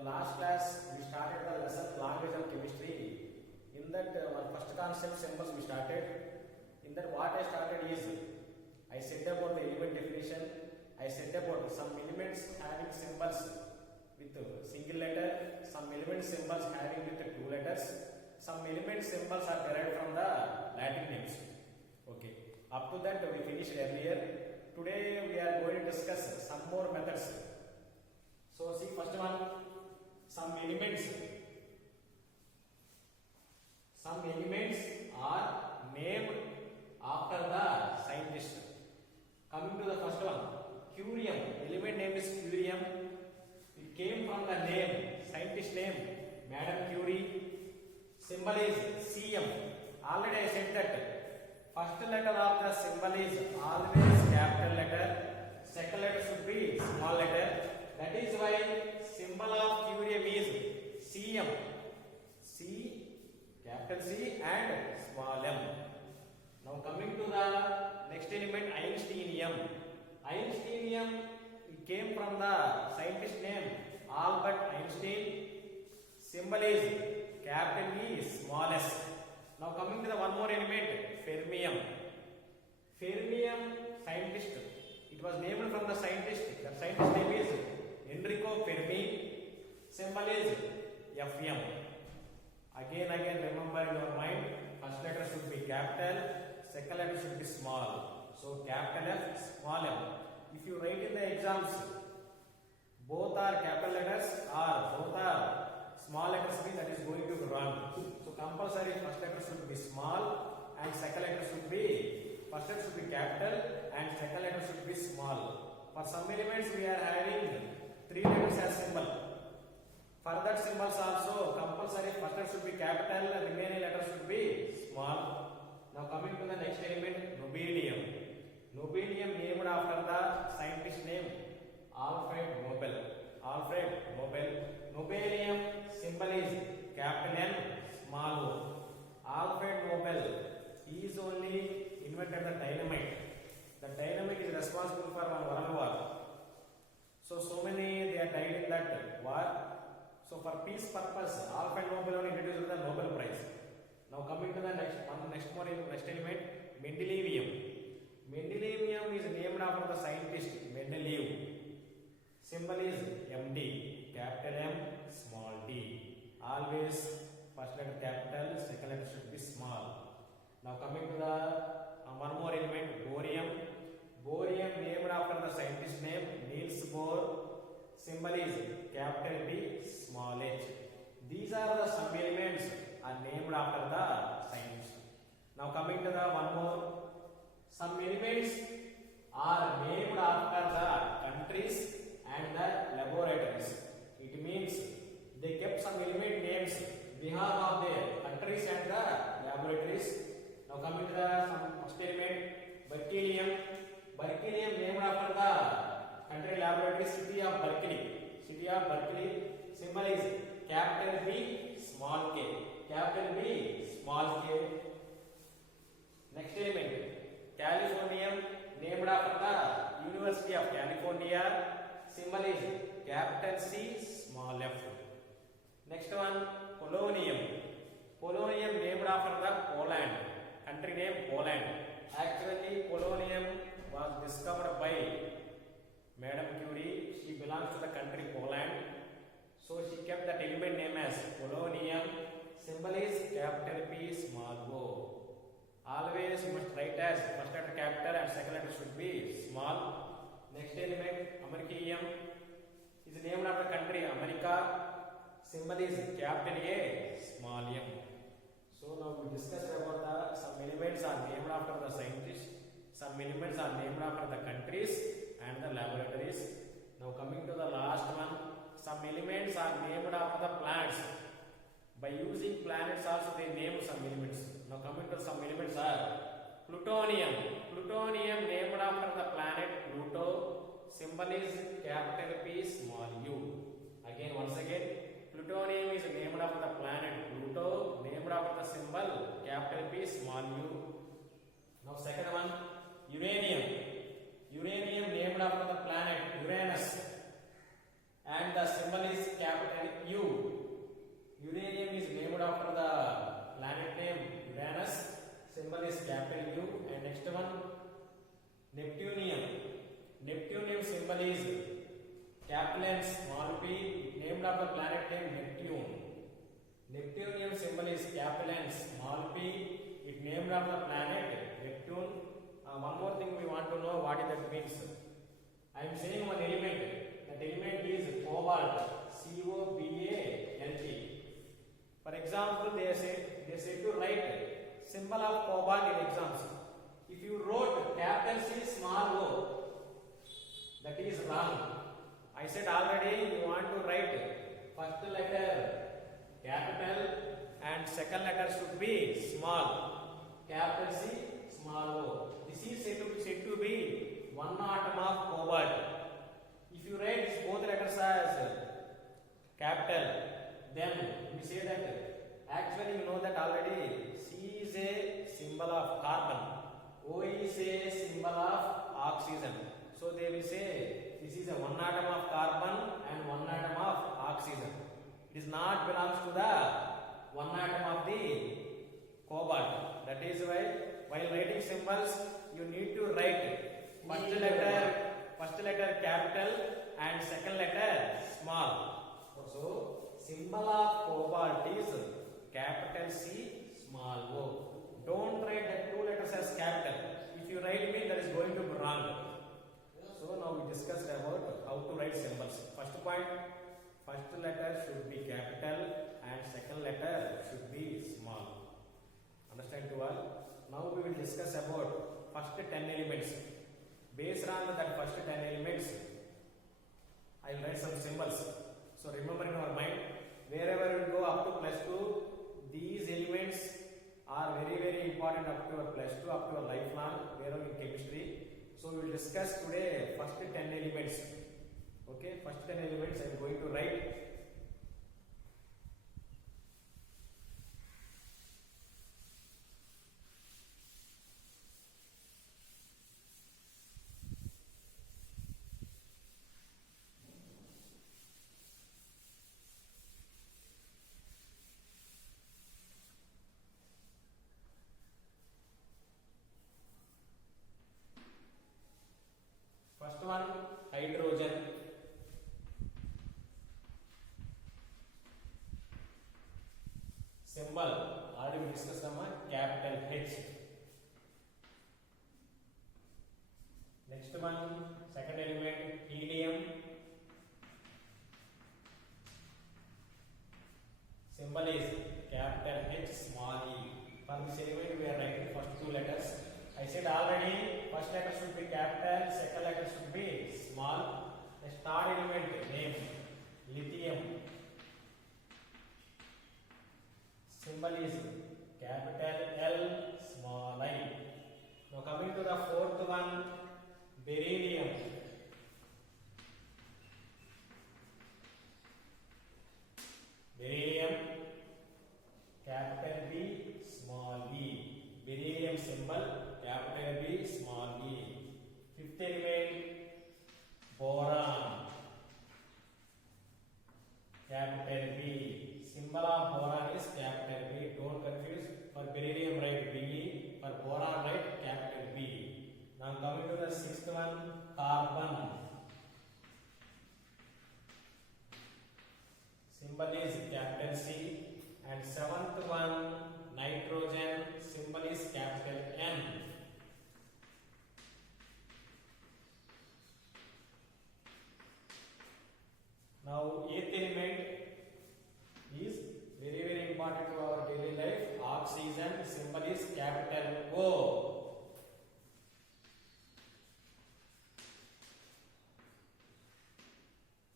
the last class we started the lesson language of chemistry. In that our first concept symbols we started. In that what I started is I said about the element definition. I said about some elements having symbols with single letter, some element symbols having with two letters, some element symbols are derived from the Latin names. Okay. Up to that we finished earlier. Today we are going to discuss some more methods. So see first one, some elements are named after the scientist. Coming to the first one, curium. Element name is curium. It came from the name, scientist name, Madame Curie. Symbol is Cm. Already I said that first letter of the symbol is always capital letter. Second letter should be small letter. That is why symbol of curium is Cm. C, capital C and small m. Now coming to the next element, Einsteinium. Einsteinium it came from the scientist name Albert Einstein. Symbol is capital E, small s. Now coming to the one more element, Fermium. Fermium scientist. It was named from the scientist. The scientist name is Enrico Fermi. Symbol is Fm. Again remember in your mind, first letter should be capital, second letter should be small. So capital F, small m. If you write in the exams, both are capital letters or both are small letters, that is going to be wrong. So compulsory first letter should be small and second letter should be, first letter should be capital and second letter should be small. For some elements we are having three letters as symbol. For that symbols also compulsory first letter should be capital, remaining letter should be small. Now coming to the next element, nobelium. Nobelium named after the scientist name Alfred Nobel. Alfred Nobel. Nobelium symbol is capital N, small o. Alfred Nobel, he is only invented the dynamite. The dynamite is responsible for one world war. So many they are died in that war. So for peace purpose, Alfred Nobel only introduced the Nobel Prize. Now coming to the next element, Mendelevium. Mendelevium is named after the scientist Mendeleev. Symbol is MD, capital M, small d. Always first letter capital, second letter should be small. Now coming to the one more element, borium. Borium named after the scientist name Niels Bohr. Symbol is capital B, small h. These are the some elements are named after the scientist. Now coming to the one more, some elements are named after the countries and the laboratories. It means they kept some element names behalf of their countries and the laboratories. Now coming to the some experiment, berkelium. Berkelium named after the country laboratory city of Berkeley. City of Berkeley. Symbol is capital B, small k. Capital B, small k. Next element, Californium named after the University of California. Symbol is capital C, small f. Next one, polonium. Polonium named after the Poland. Country name Poland. Actually, polonium was discovered by Madame Curie. She belongs to the country Poland. So she kept that element name as polonium. Symbol is capital P, small o. Always you must write as first letter capital and second letter should be small. Next element, americium, is named after country America. Symbol is capital A, small m. So now we discussed about the some elements are named after the scientists, some elements are named after the countries and the laboratories. Now coming to the last one, some elements are named after the planets. By using planets also they name some elements. Now coming to some elements are plutonium. Plutonium named after the planet Pluto. Symbol is capital P, small u. Again, once again, plutonium is named after the planet Pluto, named after the symbol capital P, small u. Now second one, uranium. Uranium named after the planet Uranus and the symbol is capital symbol is capital N small p, named after planet named Neptune. Neptunian symbol is capital N small p, it named after planet Neptune. One more thing we want to know what that means. I am saying one element. That element is cobalt, COBALT. For example, they say to write symbol of cobalt in exams. If you wrote capital C small o, that is wrong. I said already you want to write first letter capital and second letter should be small. Capital C small o. This is said to be one atom of cobalt. If you write both letters as capital, then we say that actually you know that already C is a symbol of carbon, O is a symbol of oxygen. So they will say this is a one atom of carbon and one atom of oxygen. It is not belongs to the one atom of the cobalt. That is why while writing symbols you need to write first letter capital and second letter small. So symbol of cobalt is capital C small o. Don't write the two letters as capital. If you write me, that is going to be wrong. So now we discussed about how to write symbols. First point, first letter should be capital and second letter should be small. Understand to all? Now we will discuss about first 10 elements. Based on that first 10 elements, I will write some symbols. So remember in our mind, wherever we go up to +2, these elements are very important up to our +2, up to our lifelong, wherever in chemistry. So we will discuss today first 10 elements. Okay, first 10 elements I am going to write. First one, hydrogen. Symbol already we discussed capital H. Next one, second element, helium. Symbol is capital H small e. For this element we are writing first two letters. I said already first letter should be capital, second letter should be small. The third element name lithium. Symbol is capital L small I. Now coming to the fourth one, beryllium. Beryllium, capital B small b. Beryllium symbol capital B small b. Fifth element, boron, capital B. Symbol of boron is capital B. Don't confuse. For beryllium write Be, for boron write capital B. Now coming to the sixth one, carbon. Symbol is capital C. And seventh one, nitrogen. Symbol is capital N. Now eighth element is very important to our daily life, oxygen. Symbol is capital O.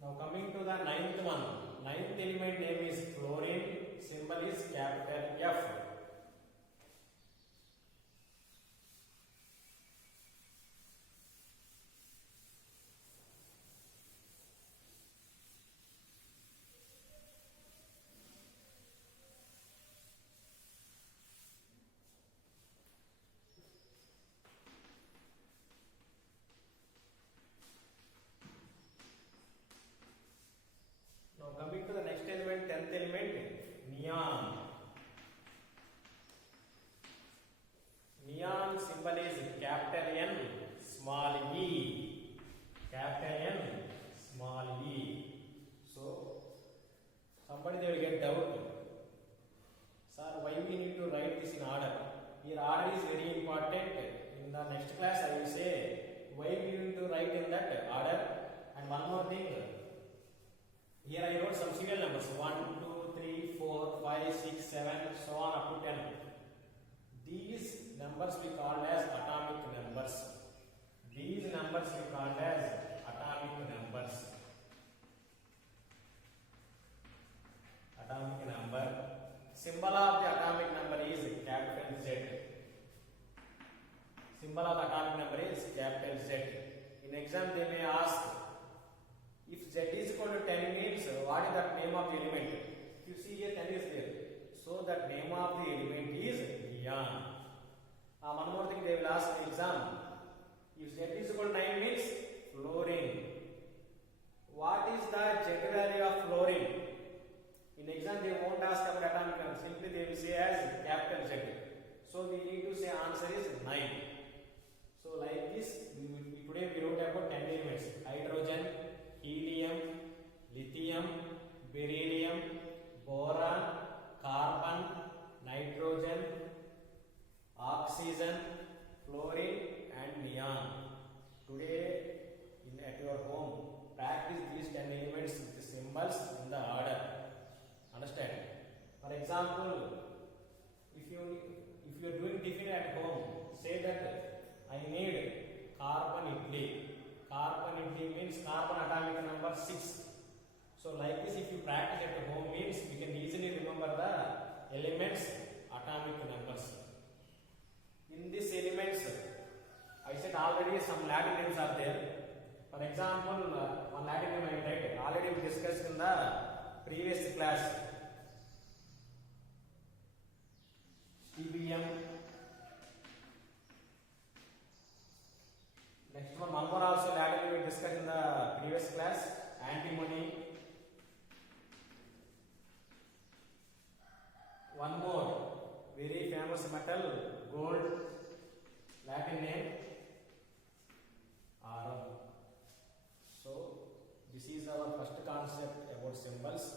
Now coming to the ninth one, ninth element name is fluorine. Symbol is capital F. Now coming to the next element, 10th element, neon. Neon symbol is capital N small e. Capital order is very important. In the next class, I will say why we need to write in that order. And one more thing, here I wrote some serial numbers 1, 2, 3, 4, 5, 6, 7, so on up to 10. These numbers we call as atomic numbers. These numbers we call as atomic numbers. Atomic number. Symbol of the atomic number is capital Z. Symbol of the atomic number is capital Z. In exam they may ask, if Z is equal to 10 means what is the name of the element? If you see here 10 is there. So that name of the element is neon. One more thing they will ask in exam. If Z is equal to 9 means fluorine. What is the Z value of fluorine? In exam they won't ask about atomic number. Simply they will say as capital Z. So we need to say answer is 9. So like this, today we wrote about 10 elements: hydrogen, helium, lithium, beryllium, boron, carbon, nitrogen, oxygen, fluorine and neon. Today at your home, practice these 10 elements with the symbols in the order. Understand? For example, if you are doing tiffin at home, say that I need carbon idli. Carbon idli means carbon atomic number 6. So like this, if you practice at home means we can easily remember the elements atomic numbers. In these elements, I said already some Latin names are there. For example, one Latin name I write. Already we discussed in the previous class. Strontium. Next one more also Latin we discussed in the previous class. Antimony. One more very famous metal, gold. Latin name Aurum. So this is our first concept about symbols.